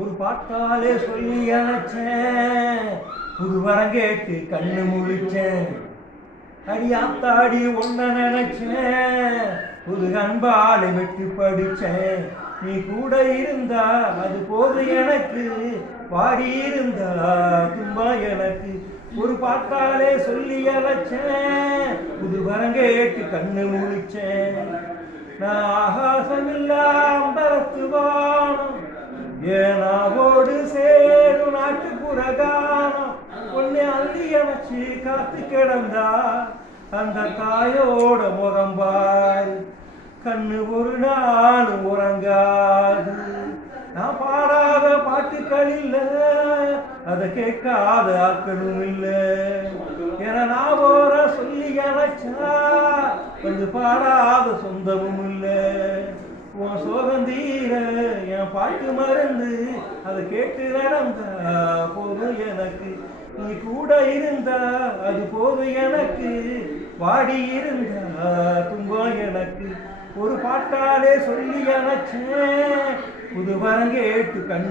ஒரு பாட்டாலே சொல்லி அழைச்சேன், புது வரம் கேட்டு கண்ணு முழிச்சேன். அடியாத்தாடி ஒன்ன நினைச்சேன், புது அன்பாலை வெட்டி படிச்சேன். நீ கூட இருந்தா அது போது எனக்கு, பாடி இருந்தா துன்பா எனக்கு. ஒரு பாட்டாலே சொல்லி அழைச்சேன், புது வரம் கேட்டு கண்ணு முழிச்சேன். நான் ஆகாசமில்லாம் பரத்துவானம், ஏனாவோடு சேரும் நாட்டுப்புற கானம். ஒன்னே அள்ளி அமைச்சு காத்து கிடந்தா அந்த தாயோட முகம்பாரு, கண்ணு ஒரு நாள் உறங்காது. நான் பாடாத பாட்டுக்கள் இல்ல, அதை கேட்காத ஆட்களும் இல்ல. என நான் போற சொல்லி அழைச்சா வந்து பாடாத சொந்தமும் இல்ல. உன் சோகந்தீர என் பாட்டு மறந்து அதை கேட்டு நடந்தா போதும் எனக்கு. நீ கூட இருந்தா அது போதும் எனக்கு, வாடி இருந்தா துன்பம் எனக்கு. ஒரு பாட்டாலே சொல்லி அழைச்சேன், புது வரம் கேட்டு கண்